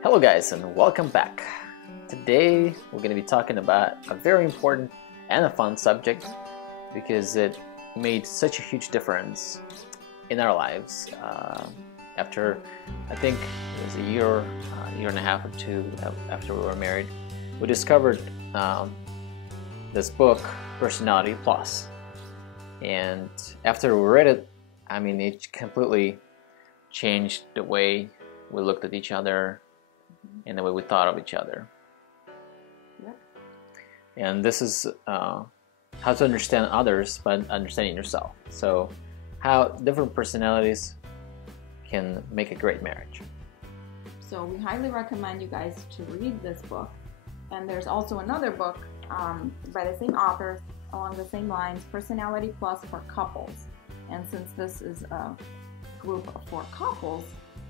Hello guys and welcome back. Today we're going to be talking about a very important and a fun subject because it made such a huge difference in our lives. After I think it was a year and a half or two after we were married, we discovered this book, Personality Plus. And after we read it, I mean, it completely changed the way we looked at each other and the way we thought of each other. Yep. And this is how to understand others by understanding yourself. So how different personalities can make a great marriage. So we highly recommend you guys to read this book. And there's also another book by the same author along the same lines, Personality Plus for couples. And since this is a group for couples,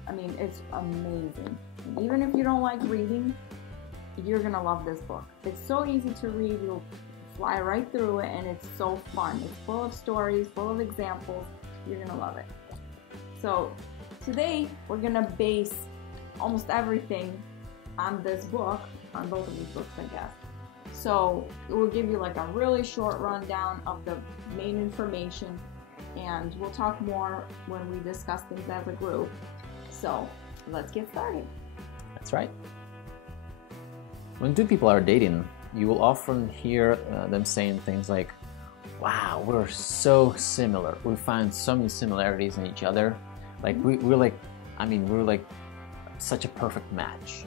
I mean, it's amazing. And even if you don't like reading, you're gonna love this book. It's so easy to read, you'll fly right through it, and it's so fun. It's full of stories, full of examples. You're gonna love it. So today we're gonna base almost everything on this book, on both of these books, I guess. So it will give you like a really short rundown of the main information, and we'll talk more when we discuss things as a group. So let's get started. That's right. When two people are dating, you will often hear them saying things like, wow, we're so similar. We find so many similarities in each other. Like we're like such a perfect match.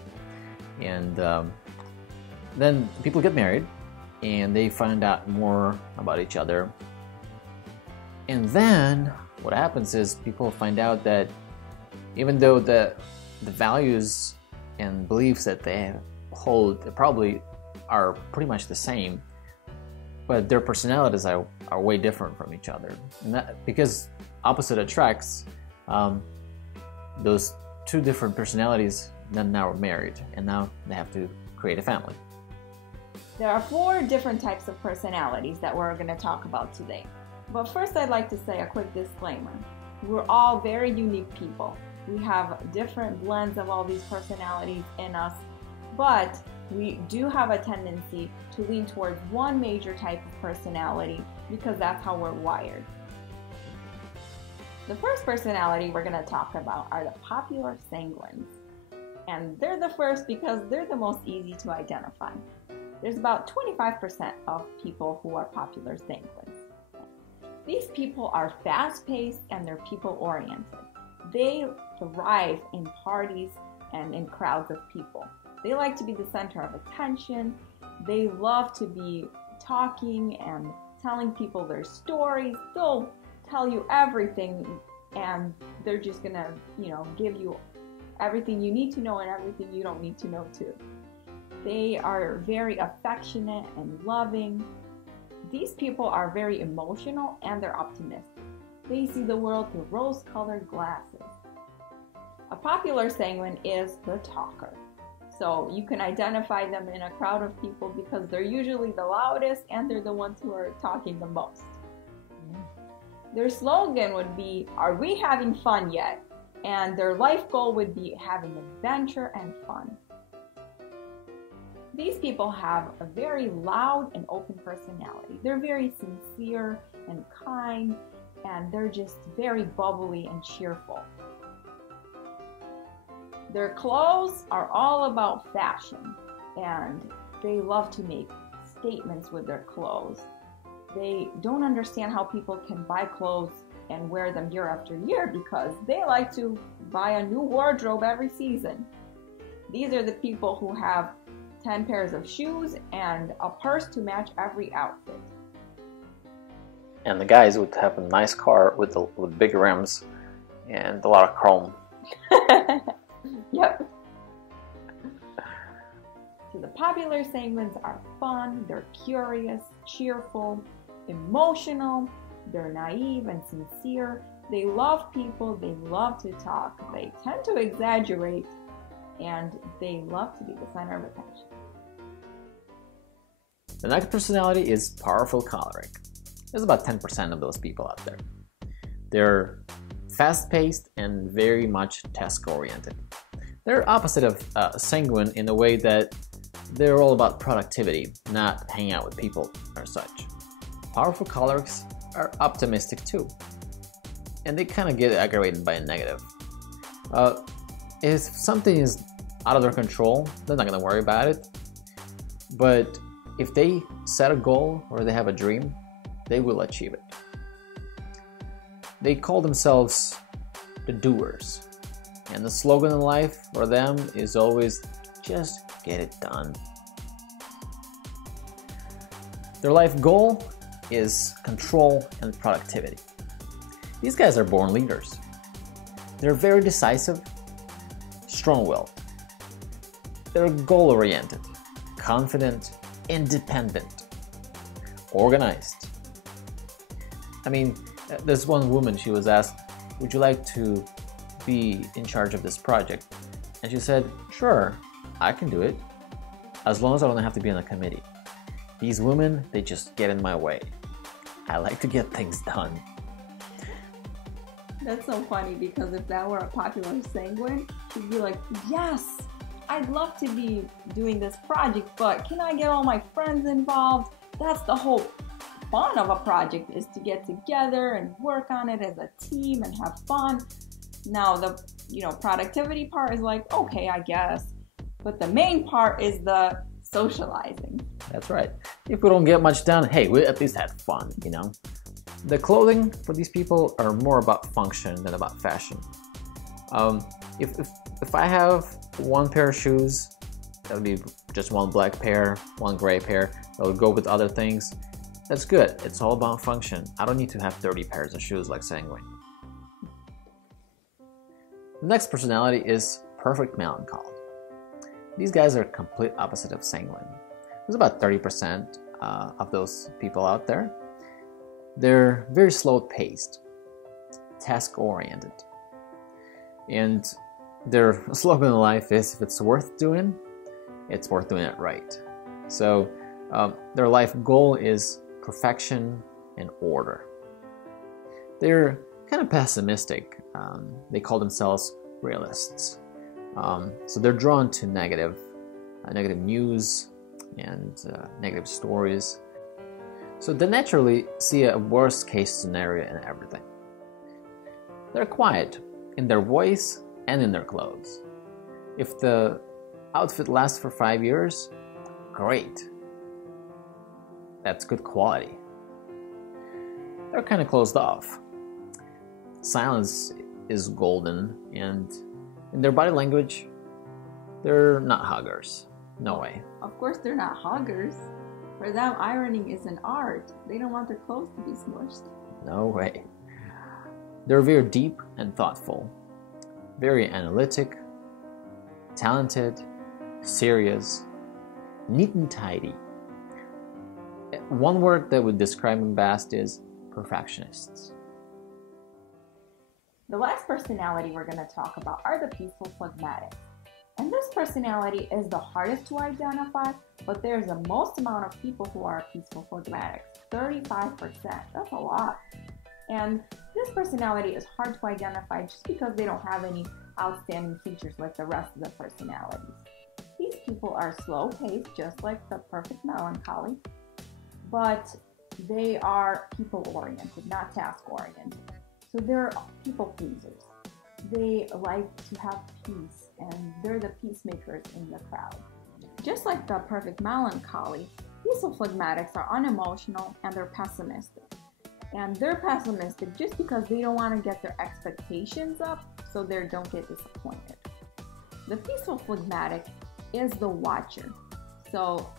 And then people get married and they find out more about each other. And then what happens is people find out that even though the values and beliefs that they hold probably are pretty much the same, but their personalities are way different from each other. And that, because opposite attracts, those two different personalities then now are married and now they have to create a family. There are 4 different types of personalities that we're going to talk about today. But first I'd like to say a quick disclaimer. We're all very unique people. We have different blends of all these personalities in us, but we do have a tendency to lean towards one major type of personality because that's how we're wired. The first personality we're going to talk about are the popular sanguines. And they're the first because they're the most easy to identify. There's about 25% of people who are popular sanguines. These people are fast-paced and they're people-oriented. They thrive in parties and in crowds of people. They like to be the center of attention. They love to be talking and telling people their stories. They'll tell you everything and they're just gonna, give you everything you need to know and everything you don't need to know too. They are very affectionate and loving. These people are very emotional and they're optimistic. They see the world through rose-colored glasses. A popular sanguine is the talker. So you can identify them in a crowd of people because they're usually the loudest and they're the ones who are talking the most. Their slogan would be, "Are we having fun yet?" And their life goal would be having adventure and fun. These people have a very loud and open personality. They're very sincere and kind, and they're just very bubbly and cheerful. Their clothes are all about fashion, and they love to make statements with their clothes. They don't understand how people can buy clothes and wear them year after year because they like to buy a new wardrobe every season. These are the people who have 10 pairs of shoes and a purse to match every outfit. And the guys would have a nice car with big rims and a lot of chrome. Yep. So the popular sanguines are fun, they're curious, cheerful, emotional, they're naive and sincere. They love people, they love to talk, they tend to exaggerate, and they love to be the center of attention. The next personality is powerful choleric. There's about 10% of those people out there. They're fast-paced and very much task-oriented. They're opposite of sanguine in a way that they're all about productivity, not hanging out with people or such. Powerful cholerics are optimistic too, and they kind of get aggravated by a negative. If something is out of their control, they're not going to worry about it. But if they set a goal or they have a dream, they will achieve it. They call themselves the doers. And the slogan in life for them is always, just get it done. Their life goal is control and productivity. These guys are born leaders. They're very decisive, strong-willed. They're goal-oriented, confident, independent, organized. I mean, there's one woman, she was asked, would you like to be in charge of this project? And she said, sure, I can do it, as long as I don't have to be on a committee. These women, they just get in my way. I like to get things done. That's so funny, because if that were a popular sanguine, she'd be like, yes, I'd love to be doing this project, but can I get all my friends involved? That's the whole fun of a project, is to get together and work on it as a team and have fun. Now the productivity part is like, okay, I guess, but the main part is the socializing. That's right. If we don't get much done, hey, we at least had fun, The clothing for these people are more about function than about fashion. If I have one pair of shoes, that would be just one black pair, one gray pair, that would go with other things. That's good. It's all about function. I don't need to have 30 pairs of shoes like Sanguine. The next personality is perfect melancholy. These guys are complete opposite of Sanguine. There's about 30% of those people out there. They're very slow-paced, task-oriented, and their slogan in life is, if it's worth doing it right. So their life goal is perfection and order. They're kind of pessimistic. They call themselves realists. So they're drawn to negative news and negative stories. So they naturally see a worst case scenario in everything. They're quiet in their voice and in their clothes. If the outfit lasts for 5 years, great. That's good quality. They're kind of closed off. Silence is golden, and in their body language, they're not huggers. No way. Of course they're not huggers. For them, ironing is an art. They don't want their clothes to be smushed. No way. They're very deep and thoughtful, very analytic, talented, serious, neat and tidy. One word that would describe them best is perfectionists. The last personality we're going to talk about are the peaceful phlegmatics. And this personality is the hardest to identify, but there's the most amount of people who are peaceful phlegmatics, 35%. That's a lot. And this personality is hard to identify just because they don't have any outstanding features like the rest of the personalities. These people are slow-paced, just like the perfect melancholy, but they are people-oriented, not task-oriented. So they're people pleasers. They like to have peace, and they're the peacemakers in the crowd. Just like the perfect melancholy, peaceful phlegmatics are unemotional and they're pessimistic. And they're pessimistic just because they don't want to get their expectations up so they don't get disappointed. The peaceful phlegmatic is the watcher. So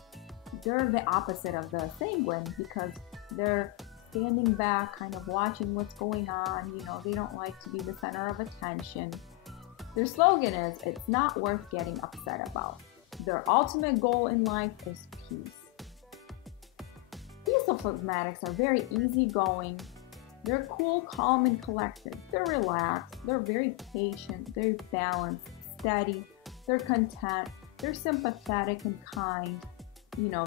they're the opposite of the sanguine because they're standing back, kind of watching what's going on. They don't like to be the center of attention. Their slogan is, it's not worth getting upset about. Their ultimate goal in life is peace. Peaceful phlegmatics are very easygoing. They're cool, calm, and collected. They're relaxed. They're very patient. They're balanced, steady. They're content. They're sympathetic and kind.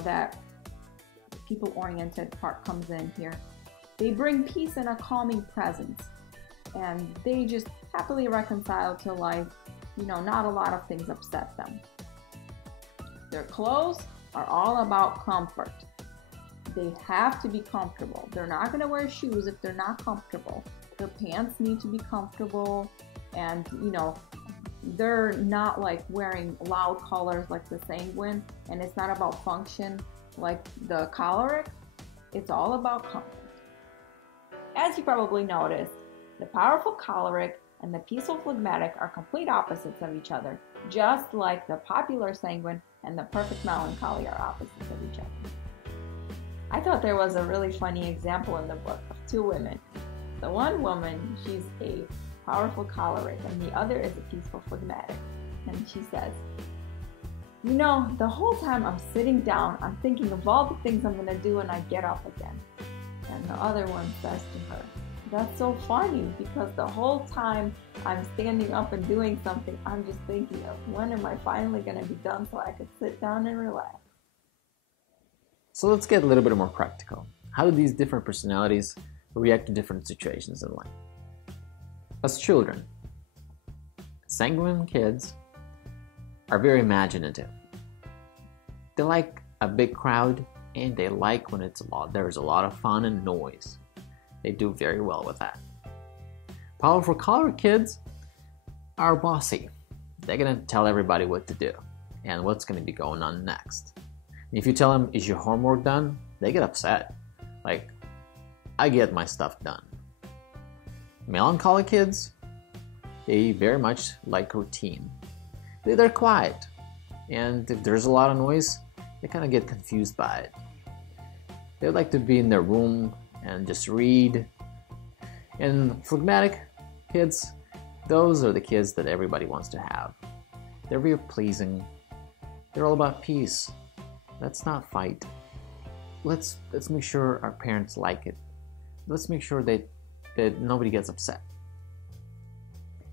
That people-oriented part comes in here. They bring peace and a calming presence, and they just happily reconcile to life not a lot of things upset them. Their clothes are all about comfort. They have to be comfortable. They're not going to wear shoes if they're not comfortable. Their pants need to be comfortable, and they're not like wearing loud colors like the Sanguine, and it's not about function like the Choleric. It's all about comfort. As you probably noticed, the powerful Choleric and the peaceful Phlegmatic are complete opposites of each other, just like the popular Sanguine and the perfect Melancholy are opposites of each other. I thought there was a really funny example in the book of two women. The one woman, she's a powerful Choleric, and the other is a peaceful Phlegmatic. And she says, the whole time I'm sitting down, I'm thinking of all the things I'm going to do when I get up again. And the other one says to her, that's so funny, because the whole time I'm standing up and doing something, I'm just thinking of when am I finally going to be done so I could sit down and relax. So let's get a little bit more practical. How do these different personalities react to different situations in life? As children, Sanguine kids are very imaginative. They like a big crowd, and they like when there's a lot of fun and noise. They do very well with that. Powerful Choleric kids are bossy. They're gonna tell everybody what to do and what's gonna be going on next. If you tell them, is your homework done? They get upset. Like, I get my stuff done. Melancholy kids, they very much like routine. They're quiet, and if there's a lot of noise, they kind of get confused by it. They like to be in their room and just read. And Phlegmatic kids, those are the kids that everybody wants to have. They're very pleasing. They're all about peace. Let's not fight. Let's make sure our parents like it. Let's make sure that nobody gets upset.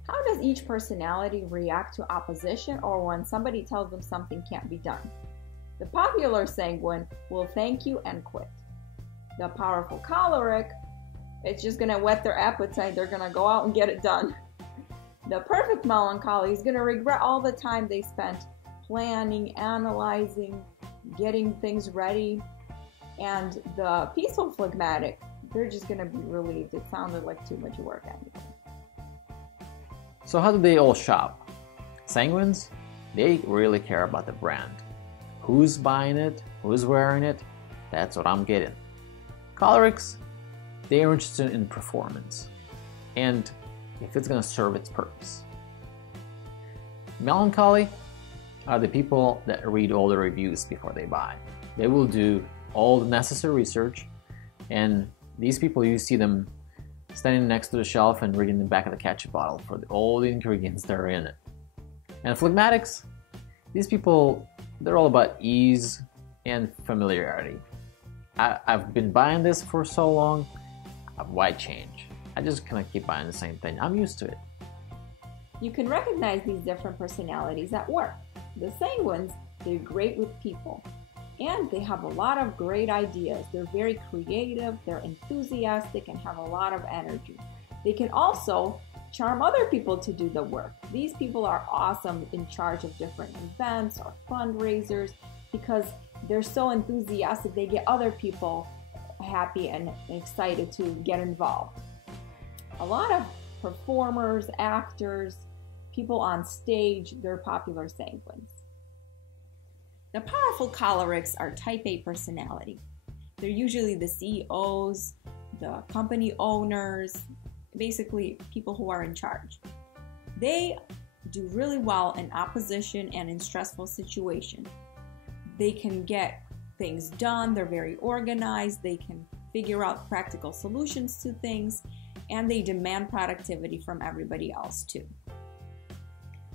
How does each personality react to opposition or when somebody tells them something can't be done? The popular Sanguine will thank you and quit. The powerful Choleric, it's just going to whet their appetite. They're going to go out and get it done. The perfect Melancholy is going to regret all the time they spent planning, analyzing, getting things ready. And the peaceful Phlegmatic, they're just going to be relieved. It sounded like too much work anyway. So how do they all shop? Sanguines, they really care about the brand. Who's buying it? Who's wearing it? That's what I'm getting. Cholerics, they are interested in performance and if it's going to serve its purpose. Melancholy are the people that read all the reviews before they buy. They will do all the necessary research, and these people, you see them standing next to the shelf and reading the back of the ketchup bottle for all the ingredients that are in it. And Phlegmatics, these people, they're all about ease and familiarity. I've been buying this for so long, why change? I just kind of keep buying the same thing. I'm used to it. You can recognize these different personalities at work. The Sanguines, they're great with people, and they have a lot of great ideas. They're very creative, they're enthusiastic, and have a lot of energy. They can also charm other people to do the work. These people are awesome in charge of different events or fundraisers because they're so enthusiastic. They get other people happy and excited to get involved. A lot of performers, actors, people on stage, they're popular Sanguines. The powerful Cholerics are type A personality. They're usually the CEOs, the company owners, basically people who are in charge. They do really well in opposition and in stressful situations. They can get things done, they're very organized, they can figure out practical solutions to things, and they demand productivity from everybody else too.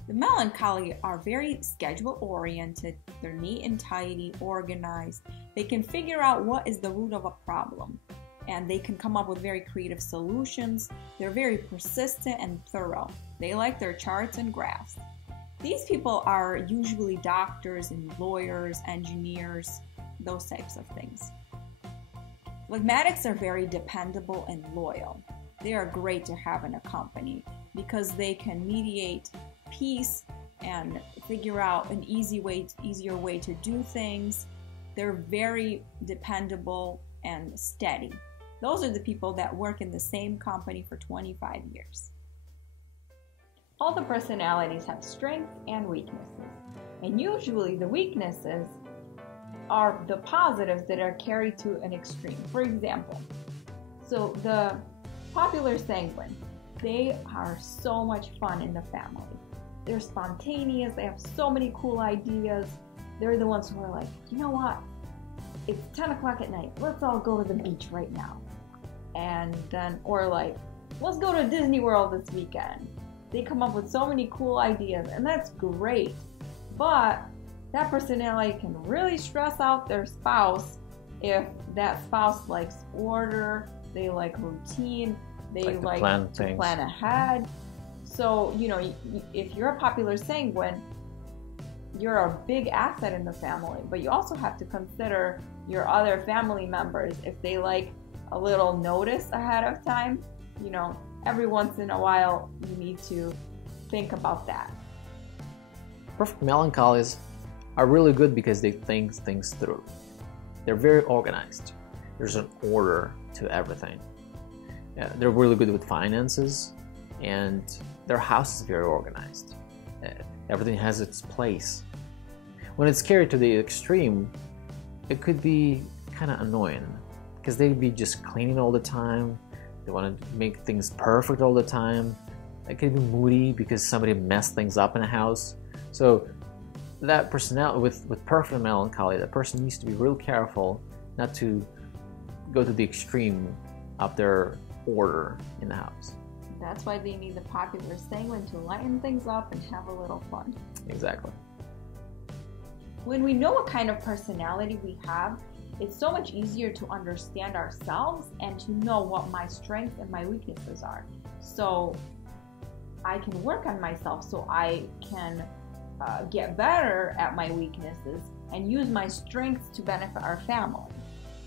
The Melancholy are very schedule-oriented, they're neat and tidy, organized. They can figure out what is the root of a problem, and they can come up with very creative solutions. They're very persistent and thorough. They like their charts and graphs. These people are usually doctors and lawyers, engineers, those types of things. Phlegmatics are very dependable and loyal. They are great to have in a company because they can mediate peace and figure out an easier way to do things. They're very dependable and steady. Those are the people that work in the same company for 25 years. All the personalities have strengths and weaknesses, and usually the weaknesses are the positives that are carried to an extreme. For example, so the popular sanguine, they are so much fun in the family. They're spontaneous, they have so many cool ideas. They're the ones who are like, you know what? It's 10 o'clock at night. Let's all go to the beach right now. And then, or like, let's go to Disney World this weekend. They come up with so many cool ideas, and that's great. But that personality can really stress out their spouse if that spouse likes order, they like routine, they like to plan ahead. So, you know, if you're a popular sanguine, you're a big asset in the family, but you also have to consider your other family members. If they like a little notice ahead of time, you know, every once in a while you need to think about that. Perfect melancholies are really good because they think things through. They're very organized. There's an order to everything. They're really good with finances, and their house is very organized. Everything has its place. When it's carried to the extreme, it could be kind of annoying because they'd be just cleaning all the time. They want to make things perfect all the time. It could be moody because somebody messed things up in a house. So that personality, with perfect melancholy, that person needs to be real careful not to go to the extreme of their order in the house. That's why they need the popular sanguine to lighten things up and have a little fun. Exactly. When we know what kind of personality we have, it's so much easier to understand ourselves and to know what my strengths and my weaknesses are. So I can work on myself so I can get better at my weaknesses and use my strengths to benefit our family.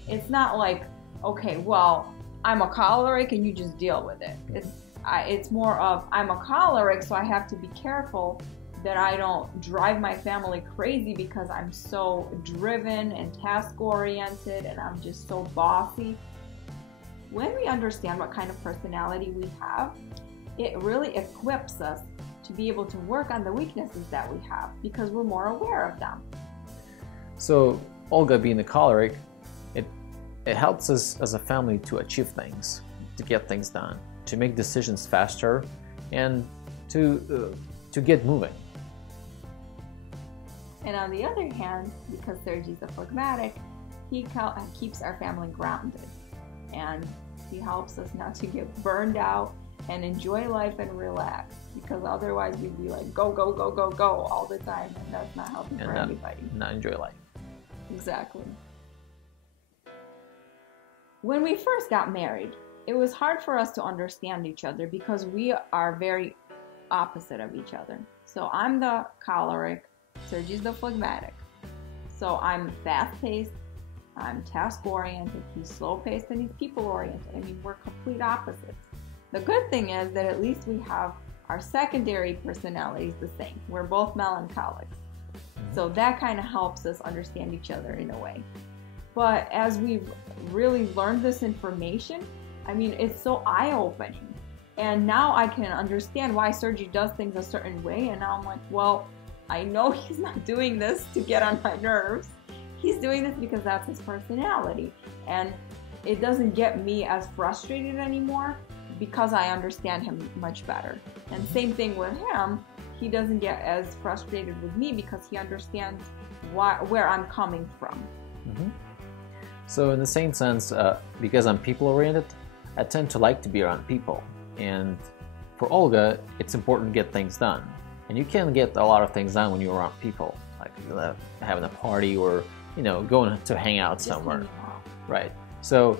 It's not like, okay, well, I'm a choleric and you just deal with it. It's more of, I'm a choleric, so I have to be careful that I don't drive my family crazy because I'm so driven and task-oriented and I'm just so bossy. When we understand what kind of personality we have, it really equips us to be able to work on the weaknesses that we have because we're more aware of them. So Olga being a choleric, it helps us as a family to achieve things, to get things done, to make decisions faster, and to get moving. And on the other hand, because Sergey's a phlegmatic, he keeps our family grounded, and he helps us not to get burned out and enjoy life and relax, because otherwise we'd be like go, go, go, go, go all the time, and that's not healthy for anybody. Not enjoy life. Exactly. When we first got married, it was hard for us to understand each other because we are very opposite of each other. So I'm the choleric, Sergey's the phlegmatic. So I'm fast-paced, I'm task-oriented, he's slow-paced, and he's people-oriented. I mean, we're complete opposites. The good thing is that at least we have our secondary personalities the same. We're both melancholics. So that kind of helps us understand each other in a way. But as we've really learned this information, I mean, it's so eye-opening. And now I can understand why Sergey does things a certain way. And now I'm like, well, I know he's not doing this to get on my nerves. He's doing this because that's his personality. And it doesn't get me as frustrated anymore because I understand him much better. And same thing with him. He doesn't get as frustrated with me because he understands where I'm coming from. Mm-hmm. So in the same sense, because I'm people-oriented, I tend to like to be around people. And for Olga, it's important to get things done. And you can get a lot of things done when you're around people, like having a party or, you know, going to hang out somewhere. Right. So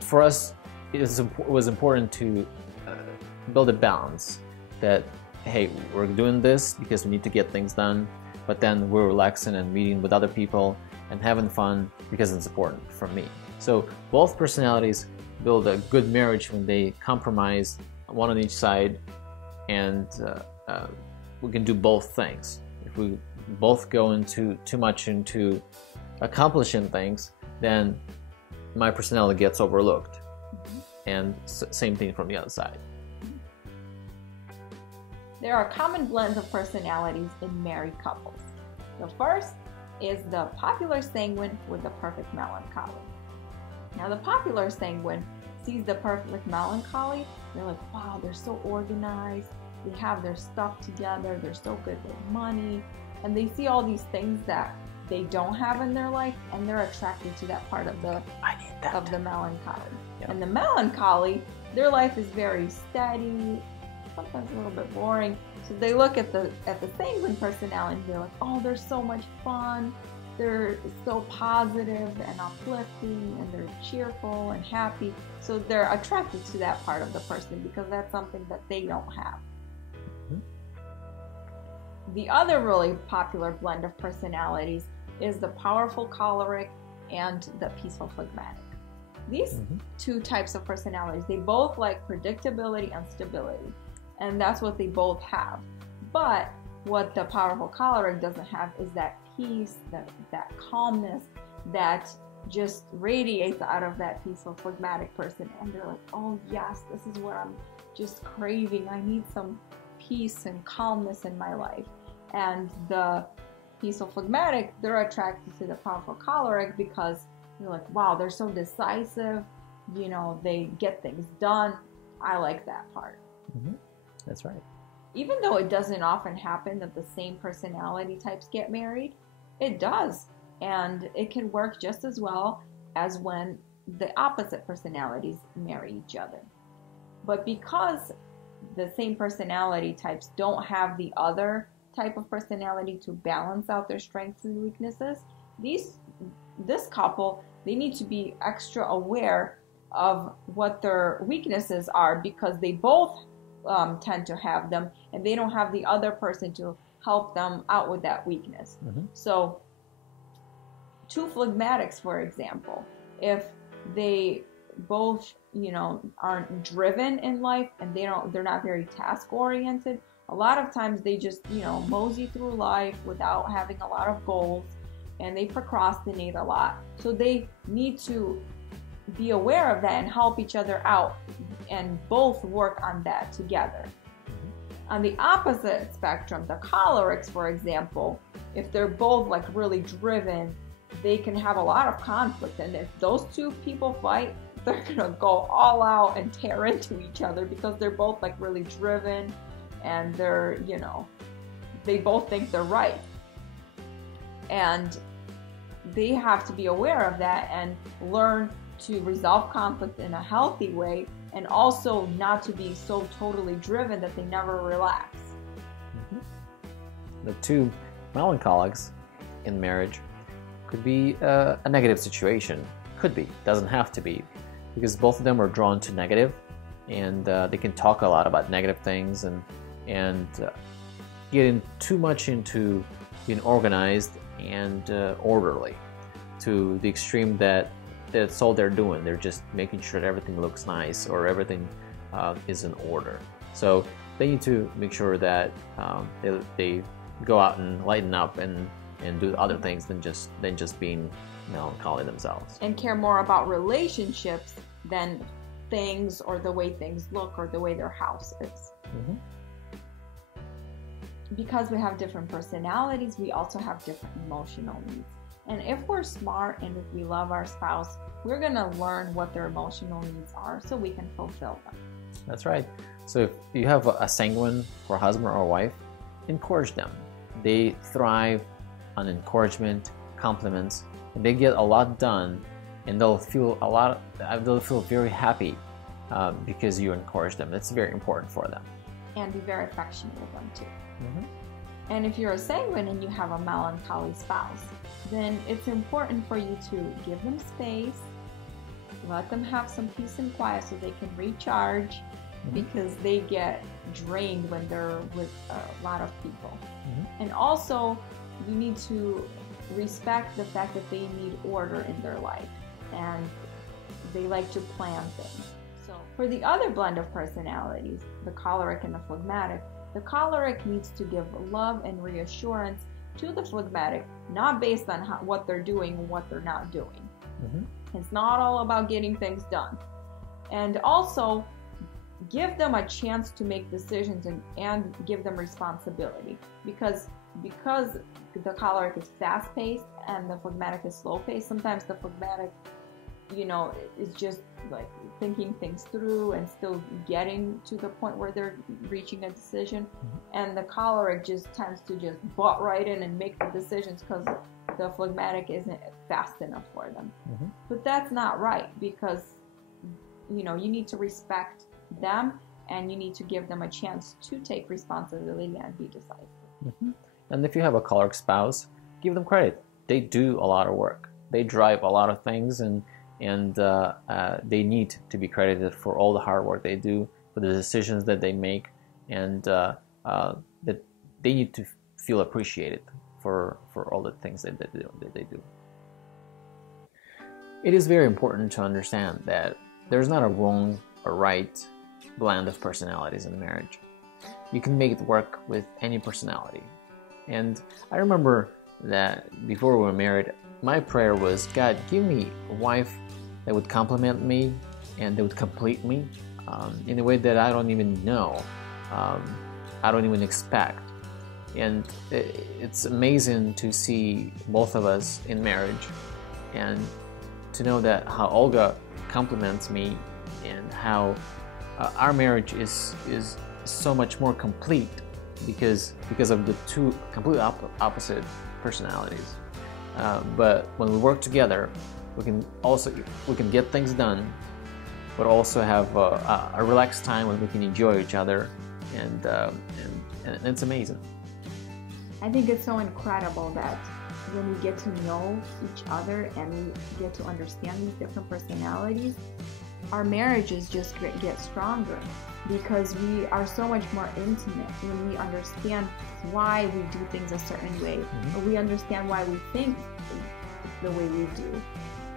for us, it was important to build a balance that, hey, we're doing this because we need to get things done, but then we're relaxing and meeting with other people and having fun because it's important for me. So both personalities build a good marriage when they compromise one on each side and we can do both things. If we both go into too much into accomplishing things, then my personality gets overlooked. And same thing from the other side. There are common blends of personalities in married couples. The first is the popular sanguine with the perfect melancholy. Now, the popular sanguine sees the perfect melancholy. They're like, wow, they're so organized. They have their stuff together. They're so good with money. And they see all these things that they don't have in their life, and they're attracted to that part of the melancholy. Yep. And the melancholy, their life is very steady, sometimes a little bit boring. So they look at the sanguine personality and they're like, oh, they're so much fun. They're so positive and uplifting, and they're cheerful and happy. So they're attracted to that part of the person because that's something that they don't have. The other really popular blend of personalities is the powerful choleric and the peaceful phlegmatic. These two types of personalities, they both like predictability and stability, and that's what they both have. But what the powerful choleric doesn't have is that peace, that calmness that just radiates out of that peaceful phlegmatic person. And they're like, oh yes, this is what I'm just craving. I need some peace and calmness in my life. And the peaceful phlegmatic, they're attracted to the powerful choleric because they're like, wow, they're so decisive, you know, they get things done. I like that part. That's right. Even though it doesn't often happen that the same personality types get married, it does. And it can work just as well as when the opposite personalities marry each other. But because the same personality types don't have the other type of personality to balance out their strengths and weaknesses, this couple, they need to be extra aware of what their weaknesses are, because they both tend to have them, and they don't have the other person to help them out with that weakness. So two phlegmatics, for example, if they both, you know, aren't driven in life and they're not very task oriented, a lot of times they just, you know, mosey through life without having a lot of goals, and they procrastinate a lot. So they need to be aware of that and help each other out and both work on that together. On the opposite spectrum, the cholerics, for example, if they're both like really driven, they can have a lot of conflict. And if those two people fight, they're gonna go all out and tear into each other because they're both like really driven, and they're, you know, they both think they're right. And they have to be aware of that and learn to resolve conflict in a healthy way, and also not to be so totally driven that they never relax. The two melancholics in marriage could be a negative situation. Could be, doesn't have to be, because both of them are drawn to negative, and they can talk a lot about negative things and getting too much into being organized and orderly to the extreme that that's all they're doing. They're just making sure that everything looks nice or everything is in order. So they need to make sure that they go out and lighten up and do other things than just being melancholy themselves. And care more about relationships than things or the way things look or the way their house is. Because we have different personalities, we also have different emotional needs. And if we're smart and if we love our spouse, we're going to learn what their emotional needs are so we can fulfill them. That's right. So if you have a sanguine for a husband or a wife, encourage them. They thrive on encouragement, compliments, and they get a lot done, and they'll feel very happy because you encourage them. It's very important for them. And be very affectionate with them too. And if you're a sanguine and you have a melancholy spouse, then it's important for you to give them space, let them have some peace and quiet so they can recharge, because they get drained when they're with a lot of people. And also, you need to respect the fact that they need order in their life and they like to plan things. So for the other blend of personalities, the choleric and the phlegmatic, The choleric needs to give love and reassurance to the phlegmatic, not based on what they're doing and what they're not doing. It's not all about getting things done. And also, give them a chance to make decisions and give them responsibility. Because the choleric is fast-paced and the phlegmatic is slow-paced, sometimes the phlegmatic, is just like thinking things through and still getting to the point where they're reaching a decision. And the choleric just tends to just butt right in and make the decisions because the phlegmatic isn't fast enough for them. But that's not right, because you need to respect them and you need to give them a chance to take responsibility and be decisive. And if you have a choleric spouse, give them credit. They do a lot of work. They drive a lot of things, and they need to be credited for all the hard work they do, for the decisions that they make, and that they need to feel appreciated for all the things that they do. It is very important to understand that there's not a wrong or right blend of personalities in marriage. You can make it work with any personality. And I remember that before we were married, my prayer was, God, give me a wife that would compliment me and that would complete me in a way that I don't even know, I don't even expect. And it's amazing to see both of us in marriage and to know that how Olga compliments me and how our marriage is so much more complete because of the two completely opposite personalities. But when we work together, we can get things done, but also have a relaxed time when we can enjoy each other, and it's amazing. I think it's so incredible that when we get to know each other and we get to understand these different personalities, our marriages just get stronger because we are so much more intimate when we understand why we do things a certain way, or we understand why we think the way we do.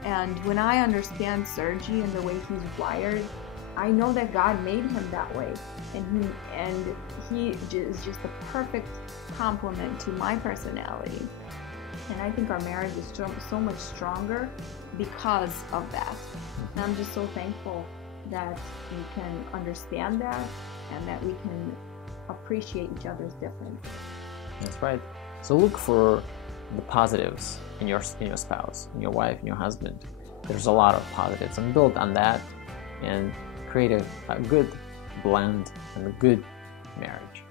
And when I understand Sergi and the way he's wired, I know that God made him that way, and he is just the perfect complement to my personality. And I think our marriage is so much stronger because of that. And I'm just so thankful that we can understand that and that we can appreciate each other's differences. That's right. So look for the positives in your spouse, in your wife, in your husband. There's a lot of positives, and build on that and create a good blend and a good marriage.